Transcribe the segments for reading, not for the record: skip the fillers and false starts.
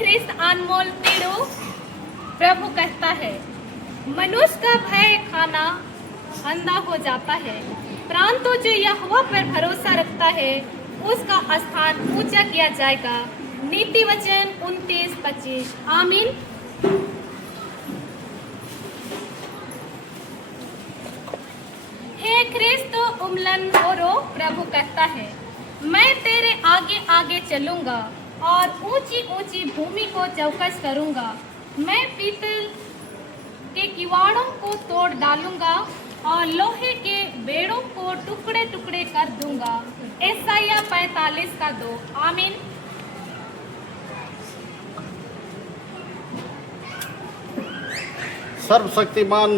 ख्रिस्त अनमोल तीड़ो प्रभु कहता है, मनुष्य का भय खाना अंधा हो जाता है, परंतु जो यहोवा पर भरोसा रखता है उसका स्थान ऊंचा किया जाएगा। नीति वचन 29-25। आमीन। हे ख्रिस्त उमलन ओरो प्रभु कहता है, मैं तेरे आगे आगे चलूंगा और ऊंची ऊंची भूमि को चौकस करूंगा। मैं पीतल के किवाड़ों को तोड़ डालूंगा और लोहे के बेड़ों को टुकड़े टुकड़े कर दूंगा। यशायाह 45:2। आमीन। सर्वशक्तिमान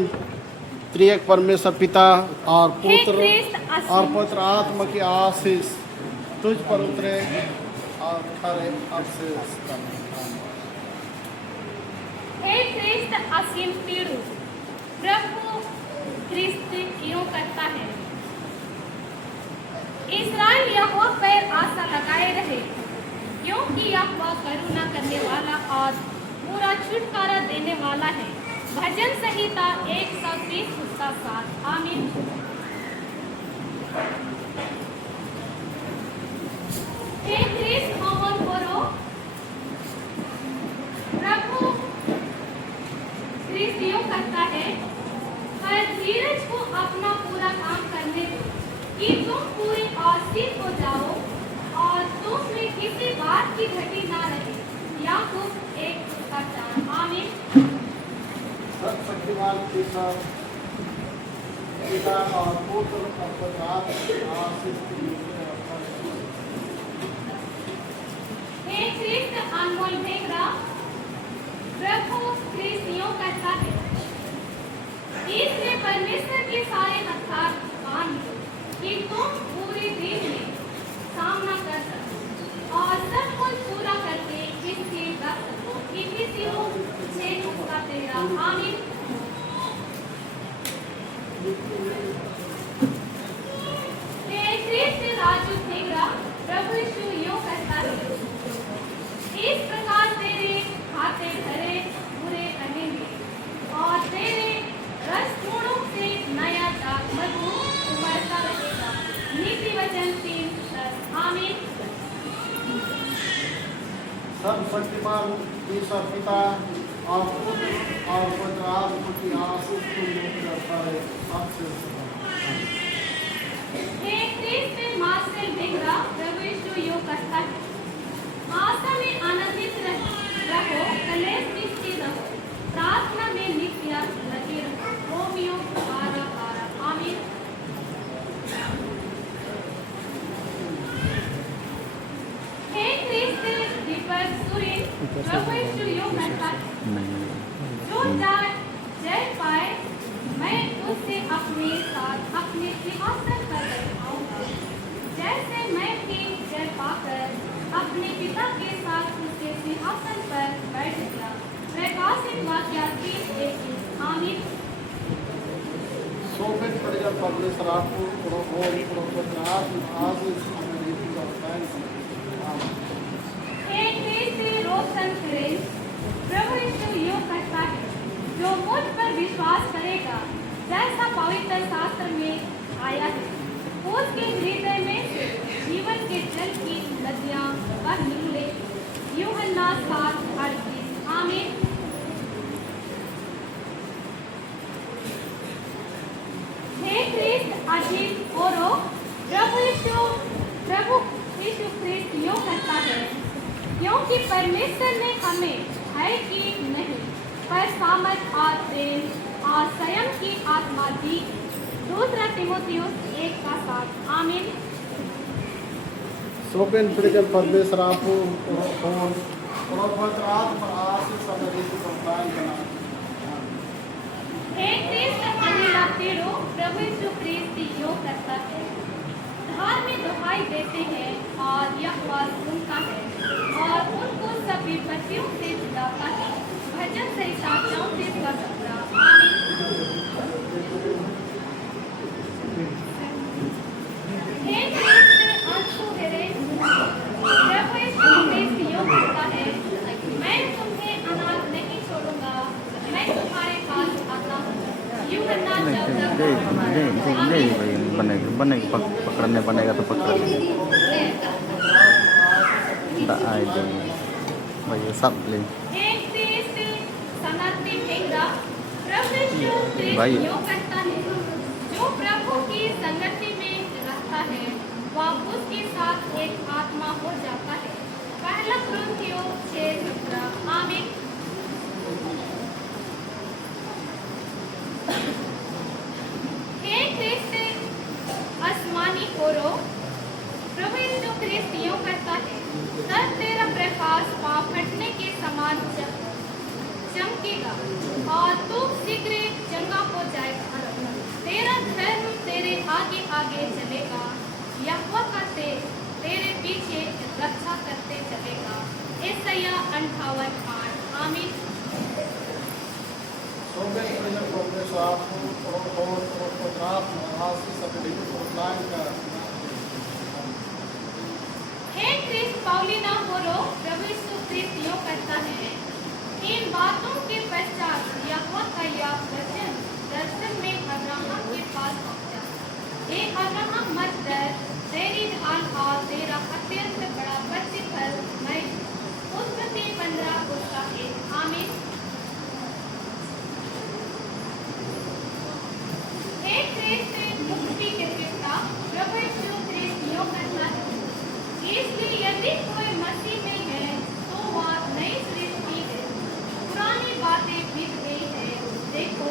त्रिएक परमेश्वर पिता और पुत्र आत्मा की आशीष तुझ पर उतरे और खरे अवशेष। हे ख्रिस्त असीम पीड़ू प्रभु ख्रिस्त यूं कहता है, इस्राएल यहोवा पर आशा लगाए रहे, क्योंकि यहोवा करुणा करने वाला और पूरा छुटकारा देने वाला है। भजन संहिता 120:7। आमीन। हे ख्रिस्त हवन करो प्रभु ख्रिस्त यूं कहता है, पर धीरज को अपना पूरा काम करने दो कि तुम पूरे और स्थिर हो जाओ और तुम में किसी बात की घटी ना रहे। याकूब 1:4। आमीन। सर्वशक्तिमान पिता और पुत्र और आशीष हे ख्रिस्त अनमोल भेंगरा प्रभु ख्रिस्त यूं कहता है, इसलिए परमेश्वर के सारे हथियार मान लो कि तुम पूरे दिन में सामना कर सको और सब कुछ पूरा करके इसके रख सको। इफिसियों 6:13। आमीन। हे ख्रिस्त राजू भेंगरा प्रभु यीशु यूं कहता है, इस प्रकार तेरे खाते भरे बुरे रहेंगे और तेरे रसगुणों से नया मधु उमड़ता रहेगा। नीति वचन 3:10। आमीन। सर्वशक्तिमान ईश्वर पिता और पुत्र आत्मा की आशीष करता है। हे ख्रिस्त मार्शल भेंगरा प्रभु यीशु यूं कहता है, आशा में आनंदित रहो, कलेश में स्थिर रहो, प्रार्थना में नित्य लगे रहो। रोमियो 12:12। आमीन। हे ख्रिस्त दीपक सूर्य प्रभु यीशु यूं कहता है, जो जय पाए मैं उससे अपने साथ अपने सिंहासन पर बैठाऊंगा, जैसे मैं भी जय पाकर अपने पिता के साथ उसके सिंहासन पर बैठ गया। प्रकाशित वाक्य 30:21। आमीन। सोफे पर परमेश्वर आपको पुत्र आशीष करता है। हे ख्रिस्त रोशन करे प्रभु यीशु यूं कहता है, जो मुझ पर विश्वास करेगा, जैसा पवित्र शास्त्र में आया है, उसके हृदय में से जीवन के जल की नदियां बह निकलेंगी। यूहन्ना 7:38। आमीन। हे ख्रिस्त अजीत ओरो प्रभु यीशु ख्रिस्त यूं कहता है, क्योंकि परमेश्वर ने हमें भय की नहीं पर सामर्थ और प्रेम और संयम की आत्मा दी। 2 तिमोथियुस 1:7। आमीन। सोपेन प्रिकल परमेश्वर आपको पुत्र आत्मा आशीष करता है। हे ख्रिस्त अनिला पीड़ो प्रभु यीशु ख्रिस्त यूं कहता है, धार में दुहाई देते हैं और यह बात उनका है और उनको सब विपत्तियों से छुड़ाता है। भजन संहिता 34:17। आमीन। हे ख्रिस्त अंशु हेरे प्रभु यीशु ख्रिस्त यूं कहता है, मैं नहीं भाई बनेगा पकड़ने बनेगा तो पकड़ लेंगे आई भाई ये सब ले एक देश सनातनी भेंगा प्रभु यीशु भाई। यूं करता है, जो प्रभु की संगति में रहता है वह उसके साथ एक आत्मा हो जाता है। पहला कुरिन्थियों 6:17। आमीन। हे ख्रिस्त आसमानी कोरो, प्रभु यीशु ख्रिस्त यूं करता है, तब तेरा प्रकाश पाँव फटने के समान चमकेगा और तू शीघ्र चंगा हो जाएगा। तेरा धर्म तेरे आगे आगे चलेगा, यहोवा का तेज तेरे पीछे रक्षा करते चलेगा। यशायाह 58:8। आमीन। Sobre el Congreso फोटोग्राफ आशीष अमेरिकी प्रोग्राम का हे ख्रिस्त पौलिना होरो, प्रभु यीशु ख्रिस्त यूं करता है, इन बातों के पश्चात यहोवा का यह वचन दर्शन में अब्राहम के पास पहुंचा। हे अब्राहम मत डर, तेरी ढाल और तेरा अत्यंत बड़ा प्रतिफल मैं उत्पत्ति 15:1। आमीन। हे ख्रिस्त मुक्ति के पिता, प्रभु यीशु ख्रिस्त यूं करता है, इसलिए यदि कोई मसीह में है तो वह नई सृष्टि है, पुरानी बातें बीत गई है, देखो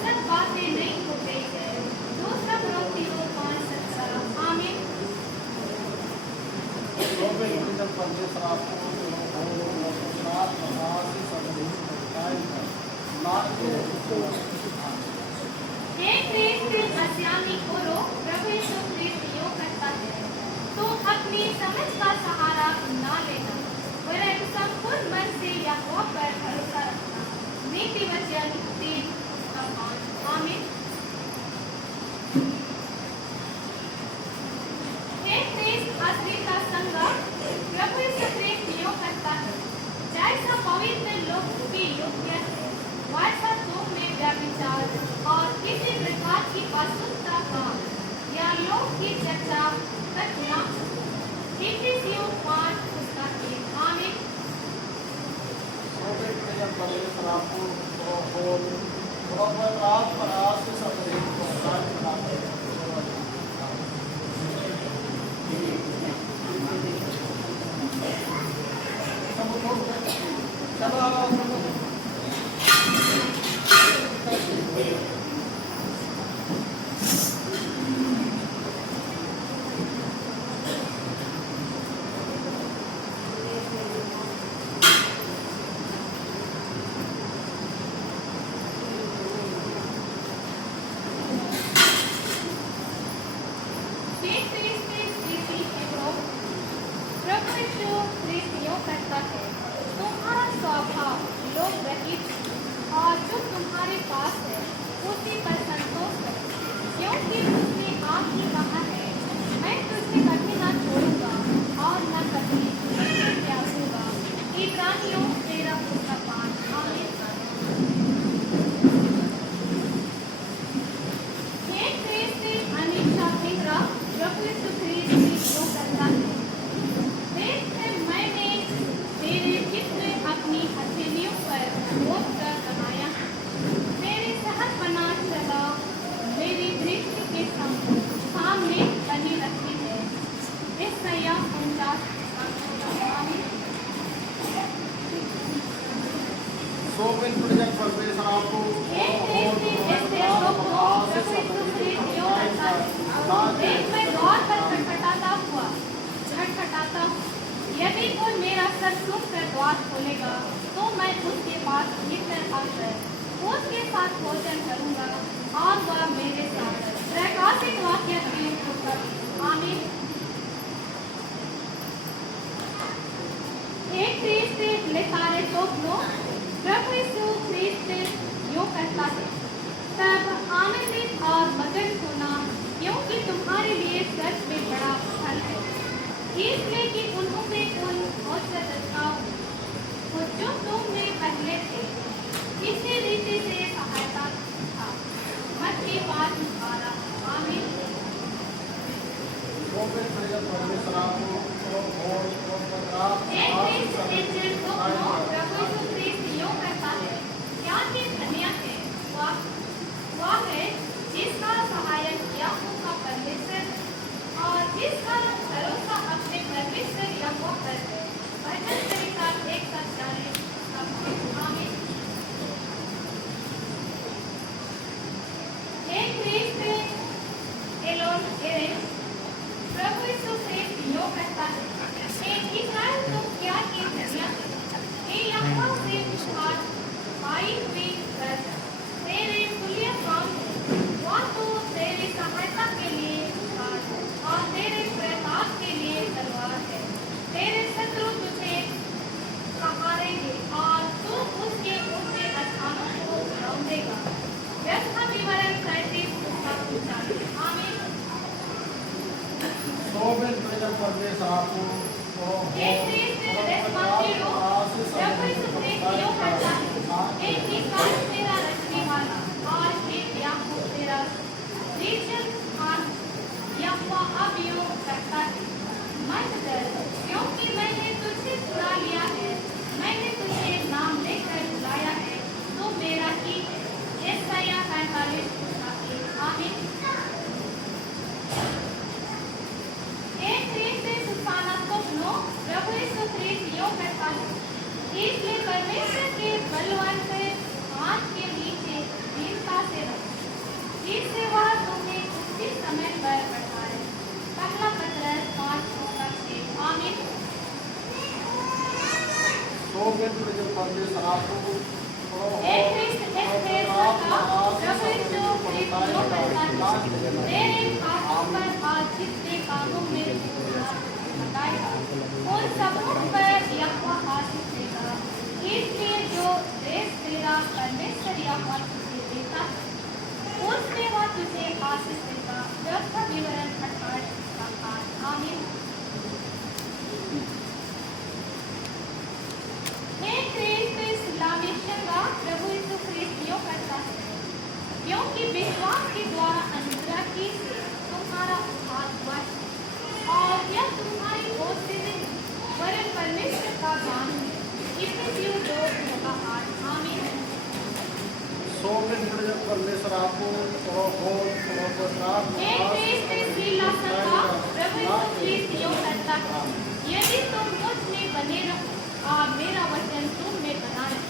सब बातें नई हो गई है। दूसरा कुरिन्थियों 5:17। आमीन। sobre el Congreso फोटोग्राफ आशीष अमेरिकी प्रोग्राम का हे ख्रिस्त आसियानी कोरो, प्रभु यीशु ख्रिस्त यूं करता है, तो अपनी समझ का सहारा ना लेना, वरन संपूर्ण मन से यहोवा पर भरोसा रखना। नीति वचन 3:5। आमीन। हे ख्रिस्त असली का संग, प्रभु यीशु ख्रिस्त यूं करता है, जैसा पवित्र लोग की योग्य है वैसा तुम में व्यभिचार और किसी प्रकार की अशुद्धता का या लोग की चर्चा तक न हो। इफिसियों 5:1। आमीन। sobre el Congreso फोटोग्राफ आशीष अमेरिकी प्रोग्राम का प्रभु यीशु ख्रिस्त यूं करता है, तुम्हारा स्वभाव लोक रहित और जो तुम्हारे पास है उसी पर संतोष करो, क्योंकि उसने आप ही कहा है, मैं तुझे कभी न छोड़ूंगा और न कभी तुझे त्यागूंगा। इब्रानियों 13:5। आमीन। हे ख्रिस्त अनीशा भिंगरा, प्रभु यीशु ख्रिस्त यूं करता है, मैंने तेरे चित्र अपनी हथेलियों पर मोड़ कर बनाया है, तेरे सहजपना चला मेरी दृष्टि के सामने बनी रखी है। यशायाह 49:8। sobre el Congreso हे ख्रिस्त ऐसे लोगों, प्रभु यीशु ख्रिस्त यूं करता है, देख मैं द्वार पर खटखटाता हूँ, यदि कोई मेरा सर सुनकर द्वार खोलेगा तो मैं उसके पास भीतर आकर उसके साथ भोजन करूंगा और वह मेरे साथ। प्रकाशित वाक्य 3:20। आमीन। हे ख्रिस्त लिखारे स्वप्नों, प्रभु यीशु ख्रिस्त यूं करता है, तब आनंदित और मगन होना, क्योंकि तुम्हारे लिए सच में बड़ा फल है, इसलिए कि उन्होंने उन औषधों को जो तुम में पहले थे इसी रीति से सहायता था। मत्ती 5:9। सरापो हे क्रिस्त रेस्पांसिरो प्रभु यीशु क्रिस्त यो करता है हे ईसाई तेरा रचने वाला और हे याकूब तेरा रीजन खान यहोवा अब यो करता है मत डर क्योंकि मैंने तुझे चुरा लिया है मैंने तुझे नाम लेकर बुलाया है तो मेरा ही है यशायाह 45:1 आमीन। एक क्रिस्त सुसाना को सुनो प्रभु यीशु क्रिस्त यो कहता है इसलिए परमेश्वर के बलवान से हाथ के नीचे दीनता से रखो इससे वह तुम्हें उचित समय पर बढ़ाए। पहला पत्रस 5:6 आमीन। सो में प्रजन परदे सरापो एक क्रिस्त एक फेरसा का प्रभु यीशु क्रिस्त यो करता है तेरे हाथों पर आज जितने कामों में लगाएगा उन सबों पर यहोवा आशीष देगा इसलिए जो देश तेरा परमेश्वर यहोवा तुझे देता है उसमें वह तुझे आशीष देगा। व्यवस्था विवरण 28 आमीन। हे क्रिस्त इस्लामेशन का प्रभु यीशु क्रिस्त यो करता है क्योंकि विश्वास के द्वारा अनुग्रह की से तुम्हारा उद्धार हुआ है और यह तुम्हारी ओर से नहीं वरन परमेश्वर का दान है इसमें जीव जो होगा आज आमीन। सो में प्रजन परदे सरापो हे क्रिस्त श्रीलासन का प्रभु यीशु क्रिस्त यो करता है यदि तुम मुझ में बने रहो और मेरा वचन तुम में बना रहे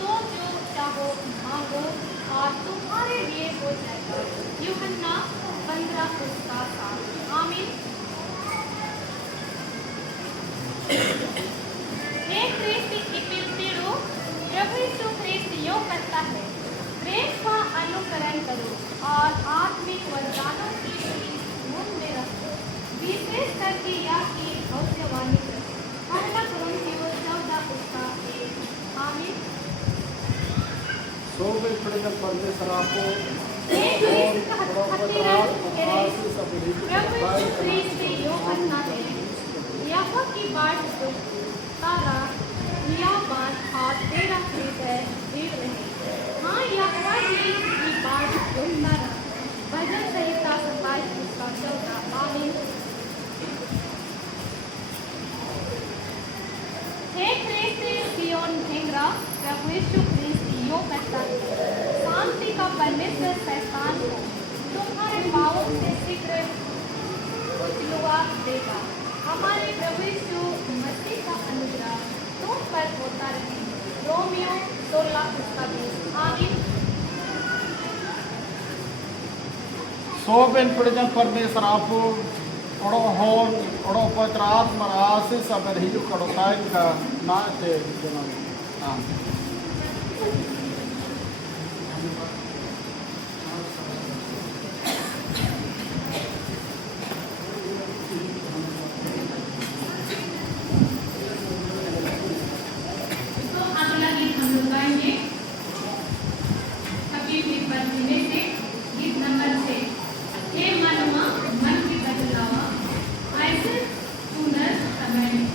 तो जो चाहो मांगो और तुम्हारे लिए हो जाएगा। यूहन्ना 15:7 आमीन। हे क्रिस्त इपिलतिरो प्रभु यीशु क्रिस्त यो करता है प्रेम का अनुकरण करो और आत्मिक वरदानों की ढूंढ में रखो विशेष करके या की भविष्यवाणी करो। पहला कुरिन्थियों 14:1 आमीन। सो में प्रजन परदे सरापो हे क्रिस्त हत्तीरन प्रभु यीशु क्रिस्त यो करता है यहोवा की बाट को तारा नियाबान और तेरा हृदय दृढ़ रहे। हाँ यहोवा की बाट ढूंढता रहा। भजन संहिता 27:14 आमीन। हे क्रिस्त सियोन ढेंगरा प्रभु यीशु क्रिस्त यो करता है शांति का परमेश्वर शैतान को तुम्हारे पाँवों से शीघ्र सिलवा देगा। हमारे प्रभु यीशु मसीह का अनुग्रह तुम पर होता रहे। रोमियो 16:20 आमीन। सो में प्रजन परदे सरापो ओड़ो पवित्र आत्मा आशीष अगर हिजु कड़ो टाइम का ना थे जन्म तो अगला गीत हम लोग गाएंगे कबीर की पत्नी में से गीत नंबर 6 हे मनवा मन की बदलावा ऐसे सुंदर समय में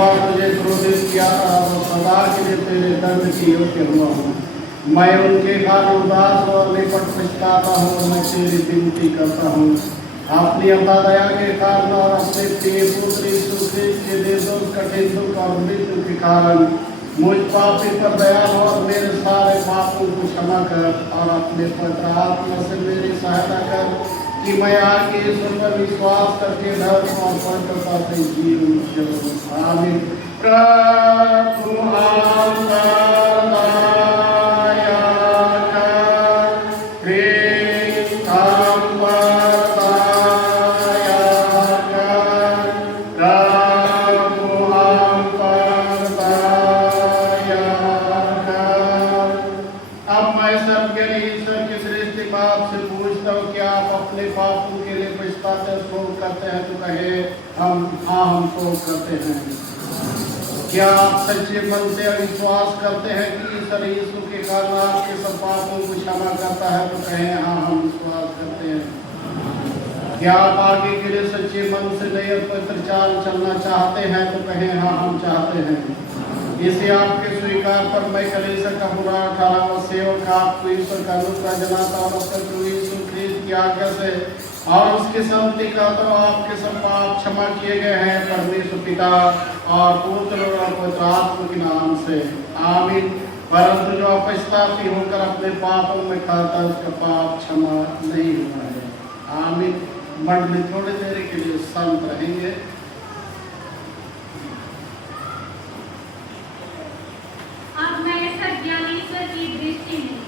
यहोवा तुझे क्रोधित किया था और सदा के लिए तेरे दंड की योग्य हुआ हूँ। मैं उनके कारण उदास और निपट पछताता हूँ और मैं तेरी विनती करता हूँ। अपनी अपार दया के कारण और अपने प्रिय पुत्र यीशु ख्रीस्त के निर्दोष कठिन दुख और मृत्यु के कारण मुझ पापी पर दया और मेरे सारे पापों को क्षमा कर और अपने पवित्र आत्मा से मेरी सहायता कर कि मैं आके ईश्वर पर विश्वास करके धर्म और पवित्रता से जीवन चलूं। आमीन। प्रभु हम शोक करते हैं। क्या आप सच्चे मन से विश्वास करते हैं कि ईश्वर यीशु के कारण आपके सब पापों को क्षमा करता है? तो कहें हाँ, हम विश्वास करते हैं। क्या आप आगे के लिए सच्चे मन से नए पवित्र चाल चलना चाहते हैं? तो कहें हाँ, हम चाहते हैं। इसे आपके स्वीकार पर मैं कलीसिया का पूरा 18वां सेवक आपको ईश्वर का अनुग्रह जनाता और प्रभु यीशु ख्रीस्त की आज्ञा से और उसकी संगति का तो आपके सब पाप क्षमा किए गए हैं परमेश्वर पिता और पुत्र और पवित्र आत्मा के नाम से। आमीन। परंतु जो अपछताती होकर अपने पापों में खाता है उसका पाप क्षमा नहीं हुआ है। आमीन। मंडली थोड़ी देर के लिए शांत रहेंगे। अब मैं सज्ञानेश्वर की दृष्टि में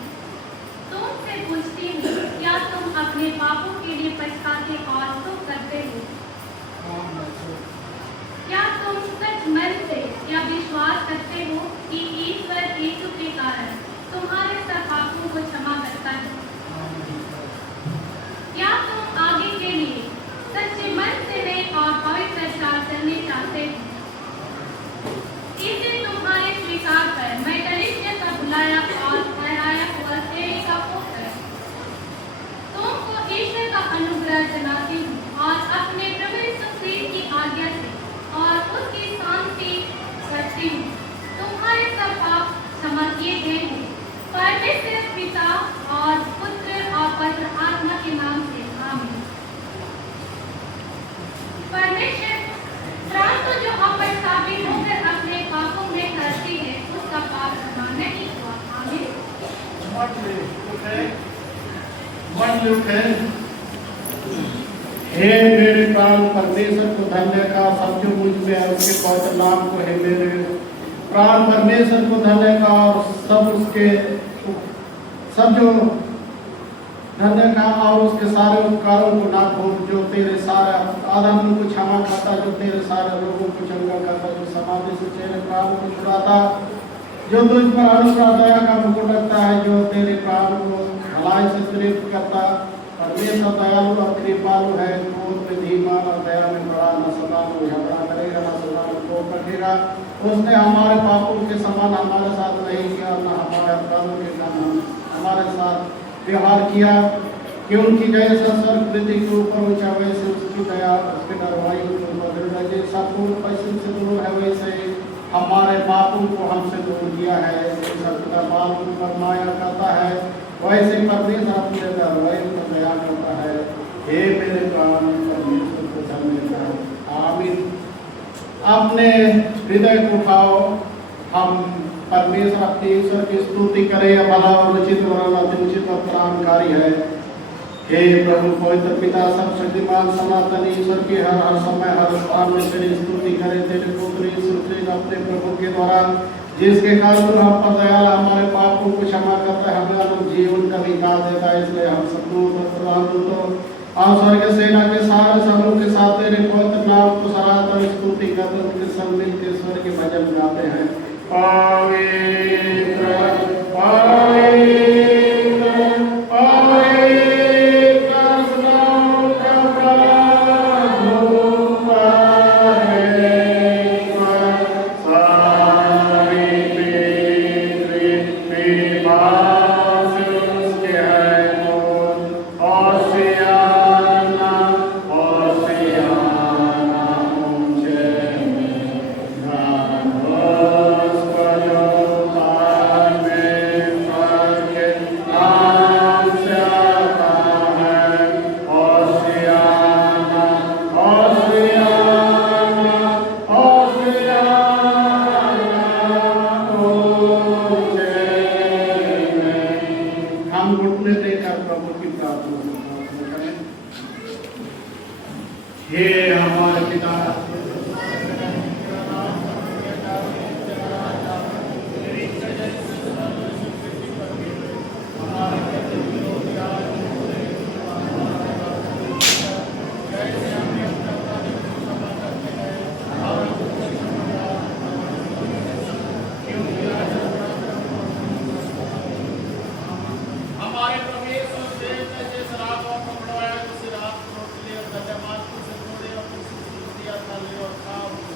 तुमसे पूछती हूँ, क्या तुम अपने पापों के लिए पछताते और सुख करते हो? क्या तुम सच मन से या विश्वास करते हो कि ईश्वर यीशु के कारण तुम्हारे सब पापों को क्षमा करता है? क्या तुम आगे के लिए सच्चे मन से नए और पवित्र चाल चलने चाहते हो? इसे तुम्हारे स्वीकार पर मैं कलीसिया का बुलाया और ठहराया हुआ सेवक का पुत्र तुमको ईश्वर का अनुग्रह जनाती हूँ और अपने प्रभु यीशु ख्रीस्त की आज्ञा से और उसकी शांति करती हूँ। तुम्हारे सब पाप क्षमा किए गए हैं परमेश्वर पिता और पुत्र और पवित्र आत्मा के नाम से। आमीन। परमेश्वर परंतु जो अपछतावी होकर अपने पापों में करती है उसका पाप क्षमा नहीं हुआ। आमीन। हे मेरे प्राण परमेश्वर को धन्य का सब जो मुझ में है उसके पवित्र नाम को है मेरे प्राण परमेश्वर को धन्य का और सब जो धन्य का और उसके सारे उपकारों को ना भूल जो तेरे सारे आदमियों को क्षमा करता, जो तेरे सारे लोगों को चंगा करता, जो समाधि से तेरे प्राण को छुड़ाता, जो तुझ पर अनुग्रह दया का मुकुट रखता है, जो तेरे प्राण को भलाई से तृप्त करता। परमेश्वर दयालु और कृपालु है, क्रोध में धीमान और दया में बड़ा, न सदा न झगड़ा करेगा, न सदा न क्रोध रखेगा। उसने हमारे पापों के समान हमारे साथ नहीं किया, न हमारे अपराधों के कारण हमारे साथ व्यवहार किया कि उनकी जैसा स्वर्ग पृथ्वी के ऊपर ऊंचा वैसे उसकी दया उसके नरवाई के ऊपर जैसा पूर्व पश्चिम से दूर है वैसे हमारे पापों को हमसे दूर किया है। जैसा पिता बाल पर माया करता है वैसे परमेश्वर अपने नरवाई पर दया करता है। हे मेरे प्राण परमेश्वर को धन्यवाद। आमीन। अपने हृदय को उठाओ, हम परमेश्वर अपने ईश्वर की स्तुति करें। यह भला और उचित और अत्युचित और त्राणकारी है। हे प्रभु पवित्र पिता सब शक्तिमान सनातन ईश्वर की हर समय हर स्थान में तेरी स्तुति करें। तेरे पुत्र यीशु ख्रीस्त अपने प्रभु के द्वारा जिसके कारण तू हम पर दया हमारे पापों को क्षमा करता है, हमें अनंत जीवन का विकास देता है। इसलिए हम सदूत और प्रधान दूतों और स्वर्ग सेना के सारे समूह के साथ तेरे पवित्र नाम को सराहते और स्तुति करते हैं। उनके संग मिलकर स्वर के भजन गाते हैं। पवित्र पवित्र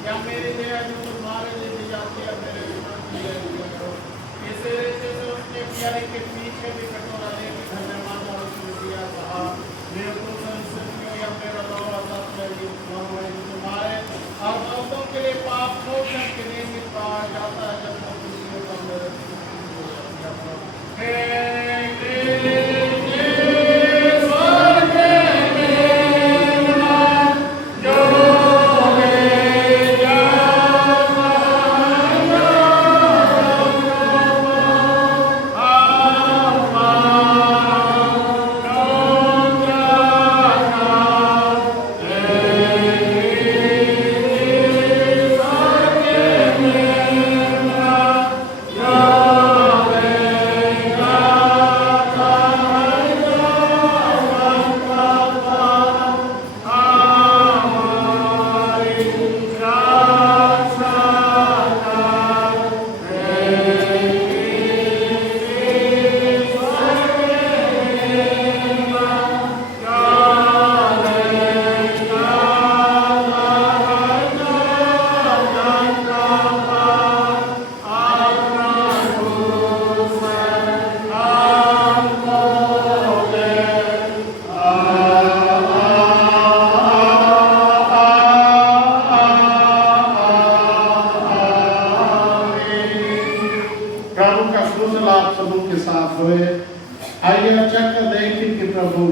या मेरी दया जो तुम्हारे लिए दी जाती है मेरे गुनाह की दया दिया करो। इसे रीति से उसने प्यारे के पीछे भी कटोरा लेके धन्यवाद और उसने दिया कहा मेरे को संस्कृतियों या मेरा लौड़ा तत्व है ये तुम्हारे आत्माओं के लिए पाप मोचन के निमित्त पाया जाता है जब तक खुशियों का मेरे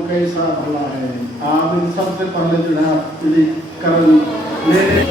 कैसा भला है। आप इन सबसे पहले जो है करण लेने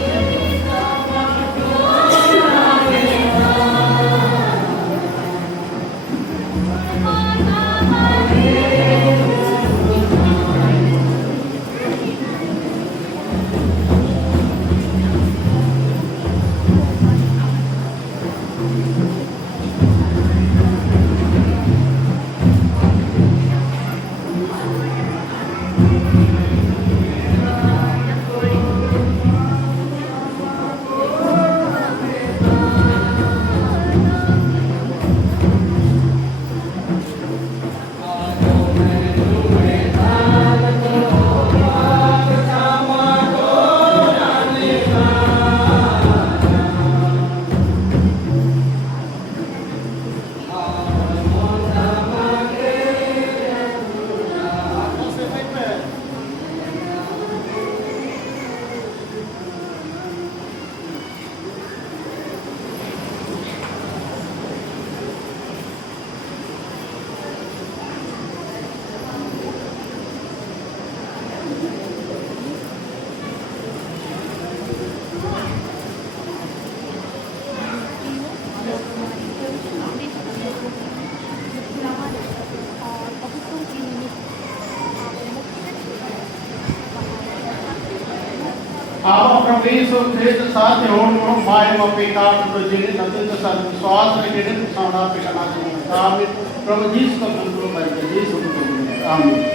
आप प्रभु यीशु ख्रिस्त साथ होण को माय मपिता तो जिने अत्यंत सन विश्वास में जिने सामना पे करना चाहिए आमीन प्रभु यीशु का मंत्र करके यीशु को आमीन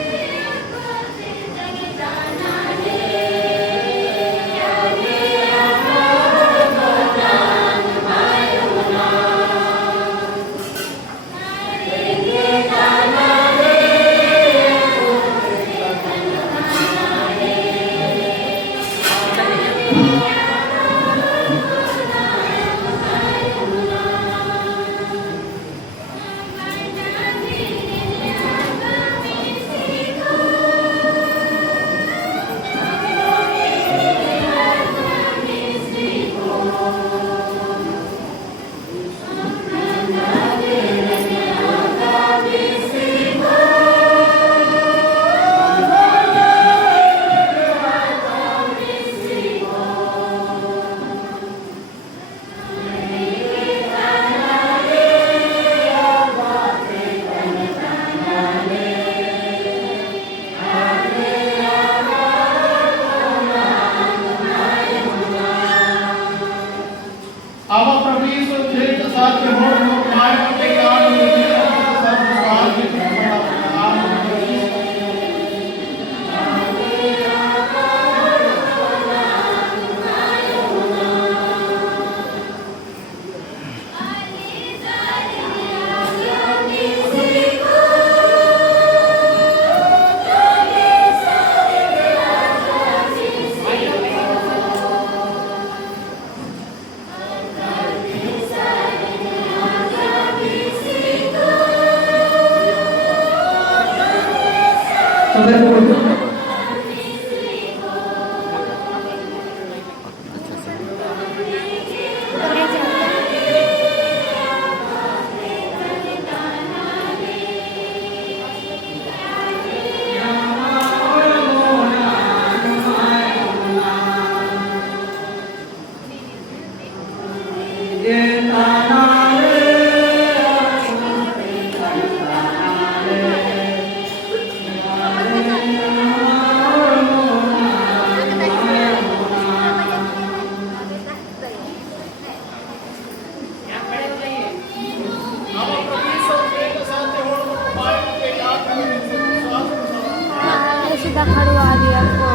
sudah keluar dia ko.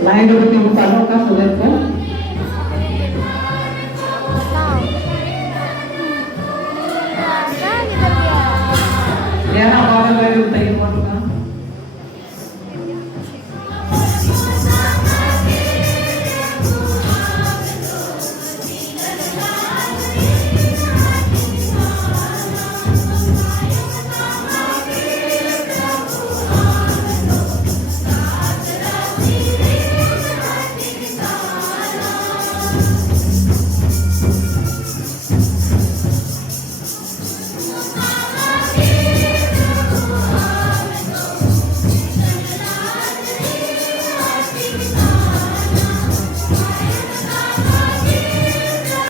Lain dulu yung tanong ka, sulit ko.